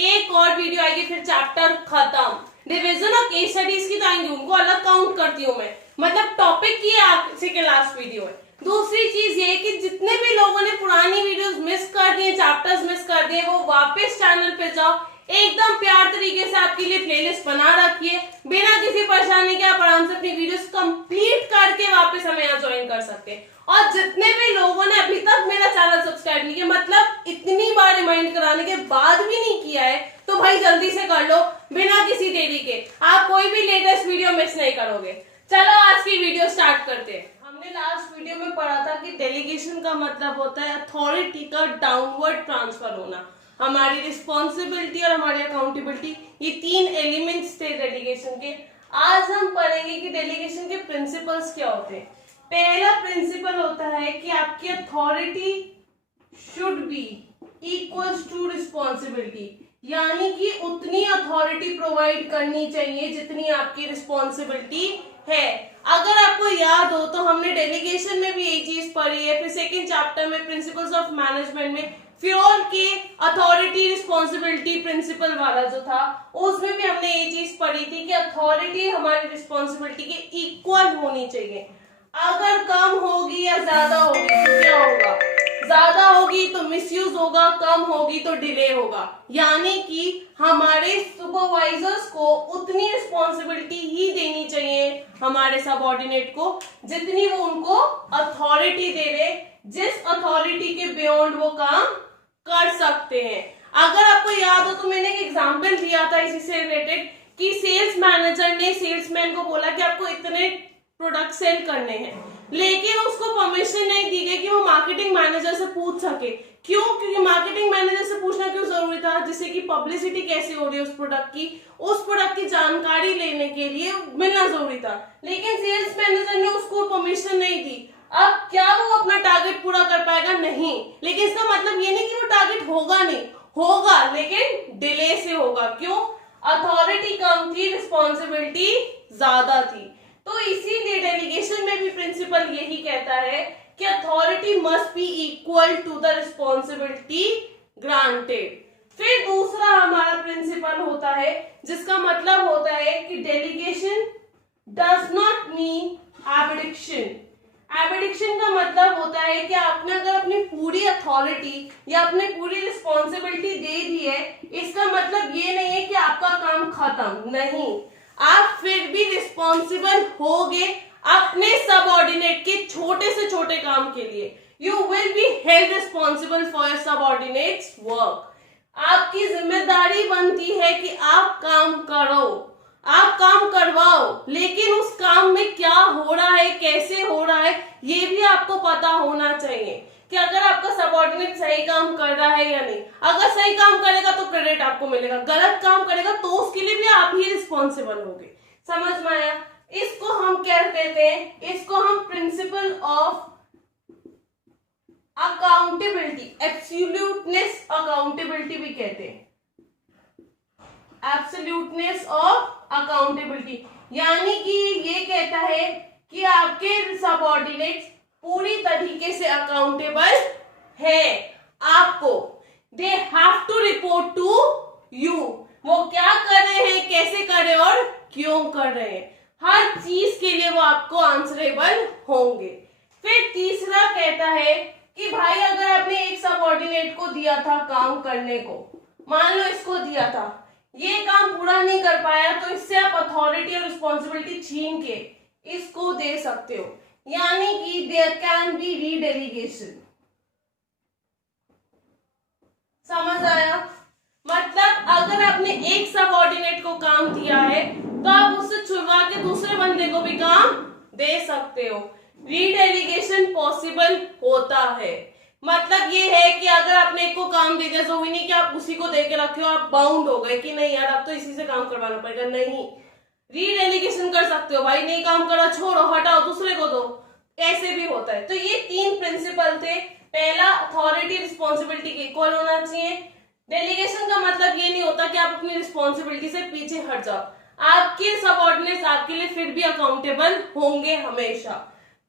एक और वीडियो आएगी, फिर चैप्टर खत्म। रिवीजन और केस स्टडीज की तो आएंगी, उनको अलग काउंट करती हूँ मैं, मतलब टॉपिक की आज से के लास्ट वीडियो है। दूसरी चीज ये कि जितने भी लोगों ने पुरानी वीडियोस मिस कर दिए, चैप्टर्स मिस कर दिए, वो वापस चैनल पे जाओ, एकदम प्यार तरीके से आपके लिए प्लेलिस्ट बना रखी है, बिना किसी परेशानी के आप आराम से अपनी वीडियोस कंप्लीट करके वापस हमें यहाँ ज्वाइन कर सकते हैं। और जितने भी लोगों ने अभी तक मेरा चैनल सब्सक्राइब नहीं किया, मतलब इतनी बार रिमाइंड कराने के बाद भी नहीं किया है, तो भाई जल्दी से कर लो बिना किसी देरी के, आप कोई भी लेटेस्ट वीडियो मिस नहीं करोगे। चलो आज की वीडियो स्टार्ट करते हैं। हमने लास्ट वीडियो में पढ़ा था कि डेलीगेशन का मतलब होता है अथॉरिटी का डाउनवर्ड ट्रांसफर होना। हमारी रिस्पॉन्सिबिलिटी और हमारी अकाउंटेबिलिटी, ये तीन एलिमेंट्स थे डेलीगेशन के। आज हम पढ़ेंगे कि डेलीगेशन के प्रिंसिपल्स क्या होते हैं। पहला प्रिंसिपल होता है कि आपकी authority should be equals to responsibility, यानी कि उतनी अथॉरिटी प्रोवाइड करनी चाहिए जितनी आपकी रिस्पॉन्सिबिलिटी है। अगर आपको याद हो तो हमने डेलीगेशन में भी यही चीज पढ़ी है, फिर सेकंड चैप्टर में प्रिंसिपल्स ऑफ मैनेजमेंट में फ्योल के अथॉरिटी रिस्पॉन्सिबिलिटी प्रिंसिपल वाला जो था, उसमें भी हमने ये चीज पढ़ी थी कि अथॉरिटी हमारी रिस्पॉन्सिबिलिटी के इक्वल होनी चाहिए। अगर कम होगी या ज्यादा होगी तो क्या होगा? ज्यादा होगी तो मिसयूज होगा, कम होगी तो डिले होगा। यानी कि हमारे सुपरवाइजर्स को उतनी रिस्पॉन्सिबिलिटी ही देनी चाहिए हमारे सबऑर्डिनेट को जितनी वो उनको अथॉरिटी दे रहे, जिस अथॉरिटी के बियॉन्ड वो काम कर सकते हैं। अगर आपको याद हो तो मैंने एक एग्जाम्पल दिया था इसी से रिलेटेड कि सेल्स मैनेजर ने सेल्समैन को बोला कि आपको इतने प्रोडक्ट सेल करने हैं, लेकिन उसको परमिशन नहीं दी गई कि वो मार्केटिंग मैनेजर से पूछ सके। क्यों? क्योंकि मार्केटिंग मैनेजर से पूछना क्यों जरूरी था? जिससे कि पब्लिसिटी कैसी हो रही है उस प्रोडक्ट की जानकारी लेने के लिए मिलना जरूरी था, लेकिन सेल्स मैनेजर ने उसको परमिशन नहीं दी। अब क्या वो अपना टारगेट पूरा कर पाएगा? नहीं। लेकिन इसका मतलब ये नहीं कि वो टारगेट होगा नहीं, होगा लेकिन डिले से होगा। क्यों? अथॉरिटी कम थी, रिस्पॉन्सिबिलिटी ज्यादा थी। तो इसीलिए डेलीगेशन में भी प्रिंसिपल यही कहता है कि authority must be equal to the responsibility granted. फिर दूसरा हमारा प्रिंसिपल होता है जिसका मतलब होता है कि डेलीगेशन डज नॉट मीन एबडिक्शन। एबडिक्शन का मतलब होता है कि आपने अगर अपनी पूरी अथॉरिटी या अपनी पूरी रिस्पॉन्सिबिलिटी दे दी है, इसका मतलब ये नहीं है कि आपका काम खत्म, नहीं, आप फिर भी रिस्पॉन्सिबल होगे अपने सबऑर्डिनेट के छोटे से छोटे काम के लिए। You will be held responsible for your subordinates work. आपकी जिम्मेदारी बनती है कि आप काम करो, आप काम करवाओ, लेकिन उस काम में क्या हो रहा है, कैसे हो रहा है, ये भी आपको पता होना चाहिए कि अगर आपका सबऑर्डिनेट सही काम कर रहा है या नहीं। अगर सही काम करेगा तो क्रेडिट आपको मिलेगा, गलत काम करेगा तो उसके लिए भी आप ही रिस्पॉन्सिबल होगे। समझ में आया? इसको हम क्या कहते हैं? इसको हम principle of accountability, absoluteness accountability भी कहते हैं। एब्सोल्यूटनेस ऑफ अकाउंटेबिलिटी यानी कि ये कहता है कि आपके सबऑर्डिनेट्स पूरी तरीके से अकाउंटेबल है आपको। They have to report to you. वो क्या कर रहे हैं, कैसे कर रहे हैं और क्यों कर रहे हैं, हर चीज के लिए वो आपको आंसरेबल होंगे। फिर तीसरा कहता है कि भाई अगर आपने एक सबऑर्डिनेट को दिया था काम करने को, मान लो इसको दिया था, ये काम पूरा नहीं कर पाया, तो इससे आप अथॉरिटी और रिस्पॉन्सिबिलिटी छीन के इसको दे सकते हो, यानी कि देयर कैन बी रीडेलीगेशन। समझ आया? मतलब अगर आपने एक सबऑर्डिनेट को काम दिया है तो आप उससे छुड़वा के दूसरे बंदे को भी काम दे सकते हो। रीडेलीगेशन पॉसिबल होता है। मतलब ये है कि अगर आपने एक को काम दे दिया, जरूरी नहीं कि आप उसी को दे के रखे हो, आप बाउंड हो गए कि नहीं यार अब तो इसी से काम करवाना पड़ेगा, नहीं, रीडेलीगेशन कर सकते हो। भाई नहीं काम करा, छोड़ो, हटाओ, दूसरे को दो, ऐसे भी होता है। तो ये तीन प्रिंसिपल थे। पहला, अथॉरिटी रिस्पॉन्सिबिलिटी के इक्वल होना चाहिए। डेलीगेशन का मतलब ये नहीं होता कि आप अपनी रिस्पॉन्सिबिलिटी से पीछे हट जाओ, आपके सबऑर्डिनेट्स आपके लिए फिर भी अकाउंटेबल होंगे हमेशा।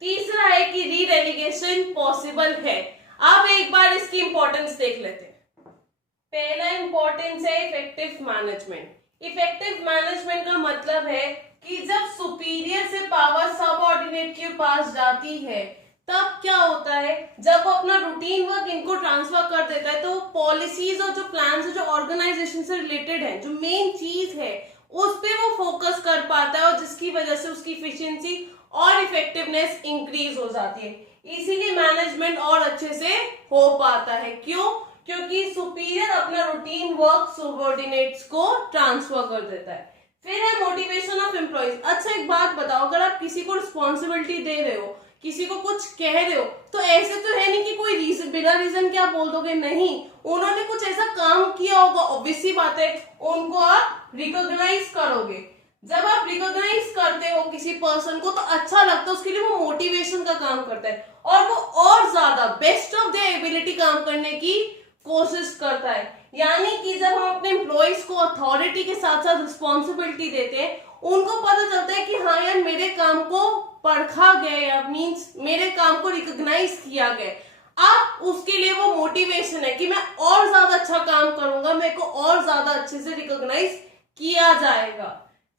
तीसरा है कि रीडेलीगेशन पॉसिबल है। अब एक बार इसकी इंपॉर्टेंस देख लेते हैं। पहला इंपॉर्टेंस है इफेक्टिव मैनेजमेंट। इफेक्टिव मैनेजमेंट का मतलब है कि जब सुपीरियर से पावर सबऑर्डिनेट के पास जाती है तब क्या होता है, जब वो अपना रूटीन वर्क इनको ट्रांसफर कर देता है तो वो पॉलिसीज और जो प्लान्स है जो ऑर्गेनाइजेशन से रिलेटेड है, जो मेन चीज है उस पे वो फोकस कर पाता है और जिसकी वजह से उसकी इफिशिएंसी और इफेक्टिवनेस इंक्रीज हो जाती है। इसीलिए मैनेजमेंट और अच्छे से हो पाता है। क्यों? क्योंकि सुपीरियर अपना रूटीन वर्क सबऑर्डिनेट्स को ट्रांसफर कर देता है। फिर है मोटिवेशन ऑफ एम्प्लॉइज। अच्छा एक बात बताओ, अगर आप किसी को रिस्पॉन्सिबिलिटी दे रहे हो, किसी को कुछ कह रहे हो, तो ऐसे तो है नहीं कि कोई रीजन, बिना रीजन क्या बोल दोगे, नहीं, उन्होंने कुछ ऐसा काम किया होगा, ऑब्वियस सी बात है उनको आप रिकॉग्नाइज करोगे। जब आप रिकॉग्नाइज करते हो किसी पर्सन को तो अच्छा लगता है, उसके लिए वो मोटिवेशन का काम करता है और वो और ज्यादा बेस्ट ऑफ देयर एबिलिटी काम करने की कोशिश करता है। यानी कि जब हम अपने एम्प्लॉइज को अथॉरिटी के साथ साथ रिस्पॉन्सिबिलिटी देते हैं, उनको पता चलता है कि हाँ यार मेरे काम को परखा गया, मींस मेरे काम को रिकॉग्नाइज किया गया। आप उसके लिए वो मोटिवेशन है कि मैं और ज्यादा अच्छा काम करूंगा, मेरे को और ज्यादा अच्छे से रिकॉग्नाइज किया जाएगा।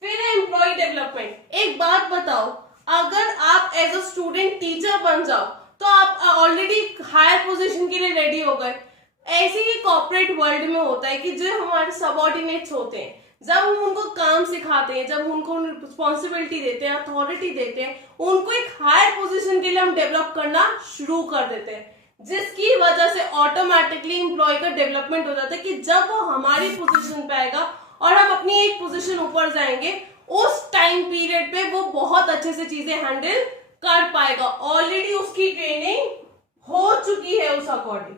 फिर है एम्प्लॉय डेवलपमेंट। एक बात बताओ, अगर आप एज अ स्टूडेंट टीचर बन जाओ तो आप ऑलरेडी हायर पोजीशन के लिए रेडी हो गए। ऐसे ही कॉर्पोरेट वर्ल्ड में होता है कि जो हमारे सबऑर्डिनेट्स होते हैं, जब हम उनको काम सिखाते हैं, जब उनको रिस्पॉन्सिबिलिटी देते हैं, अथॉरिटी देते हैं, उनको एक हायर पोजीशन के लिए हम डेवलप करना शुरू कर देते हैं, जिसकी वजह से ऑटोमेटिकली एम्प्लॉय का डेवलपमेंट हो जाता है कि जब वो हमारी पोजीशन पे आएगा और हम अपनी एक पोजीशन ऊपर जाएंगे, उस टाइम पीरियड पे वो बहुत अच्छे से चीजें हैंडल कर पाएगा। ऑलरेडी उसकी ट्रेनिंग हो चुकी है उस अकॉर्डिंग।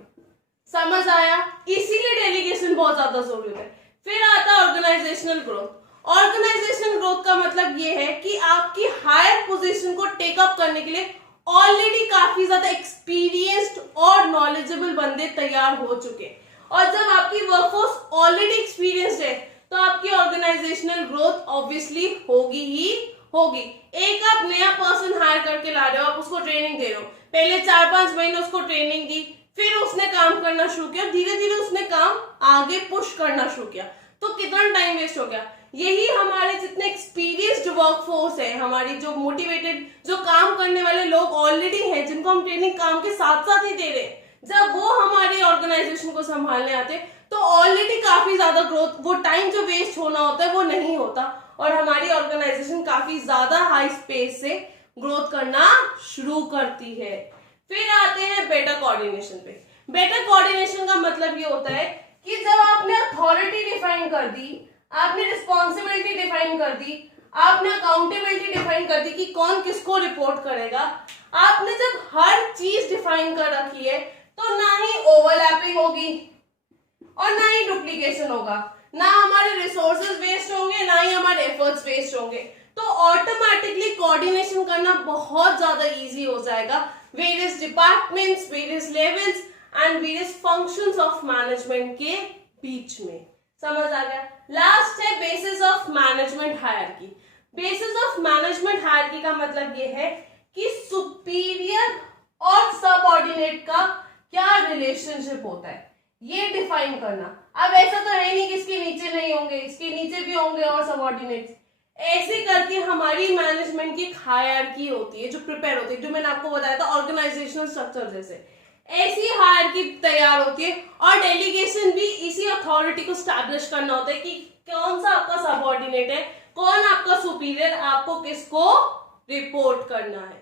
समझ आया? इसीलिए डेलीगेशन बहुत ज्यादा जरूरी है। फिर आता है ऑर्गेनाइजेशनल ग्रोथ। ऑर्गेनाइजेशनल ग्रोथ का मतलब ये है कि आपकी हायर पोजीशन को टेकअप करने के लिए ऑलरेडी काफी ज्यादा एक्सपीरियंस्ड और नॉलेजेबल बंदे तैयार हो चुके हैं, और जब आपकी वर्कफोर्स ऑलरेडी एक्सपीरियंस्ड है तो आपकी ऑर्गेनाइजेशनल ग्रोथ ऑब्वियसली होगी ही होगी। एक आप नया पर्सन हायर करके ला रहे हो, आप उसको ट्रेनिंग दे रहे हो, पहले 4-5 महीने उसको ट्रेनिंग दी, फिर उसने काम करना शुरू किया, धीरे धीरे उसने काम आगे पुश करना शुरू किया, तो कितना टाइम वेस्ट हो गया। यही हमारे जितने एक्सपीरियंस्ड वर्कफोर्स है, हमारी जो मोटिवेटेड, जो काम करने वाले लोग ऑलरेडी हैं, जिनको हम ट्रेनिंग काम के साथ साथ ही दे रहे हैं, जब वो हमारे ऑर्गेनाइजेशन को संभालने आते तो ऑलरेडी काफी ज्यादा ग्रोथ, वो टाइम जो वेस्ट होना होता है वो नहीं होता और हमारी ऑर्गेनाइजेशन काफी ज्यादा हाई स्पेस से ग्रोथ करना शुरू करती है। फिर आते हैं बेटर कोऑर्डिनेशन पे। बेटर कोऑर्डिनेशन का मतलब ये होता है कि जब आपने अथॉरिटी डिफाइन कर दी, आपने रिस्पॉन्सिबिलिटी डिफाइन कर दी, आपने अकाउंटेबिलिटी डिफाइन कर दी कि कौन किसको रिपोर्ट करेगा, आपने जब हर चीज डिफाइन कर रखी है तो ना ही ओवरलैपिंग होगी और ना ही डुप्लीकेशन होगा, ना हमारे रिसोर्सेज वेस्ट होंगे, ना ही हमारे एफर्ट्स वेस्ट होंगे, तो ऑटोमेटिकली कोऑर्डिनेशन करना बहुत ज्यादा इजी हो जाएगा various departments, various levels and various functions of management के बीच में। समझ आ गया? लास्ट है basis of management hierarchy. Basis of management hierarchy का मतलब ये है कि सुपीरियर और सबऑर्डिनेट का क्या रिलेशनशिप होता है, ये डिफाइन करना। अब ऐसा तो है नहीं कि इसके नीचे नहीं होंगे, इसके नीचे भी होंगे और सबऑर्डिनेट्स। ऐसे करके हमारी मैनेजमेंट की हायरार्की होती है जो प्रिपेयर होती है, जो मैंने आपको बताया था ऑर्गेनाइजेशनल स्ट्रक्चर जैसे, ऐसी हायरार्की तैयार होती है। और डेलीगेशन भी इसी अथॉरिटी को स्टैब्लिश करना होता है कि कौन सा आपका सबऑर्डिनेट है, कौन आपका सुपीरियर, आपको किसको रिपोर्ट करना है।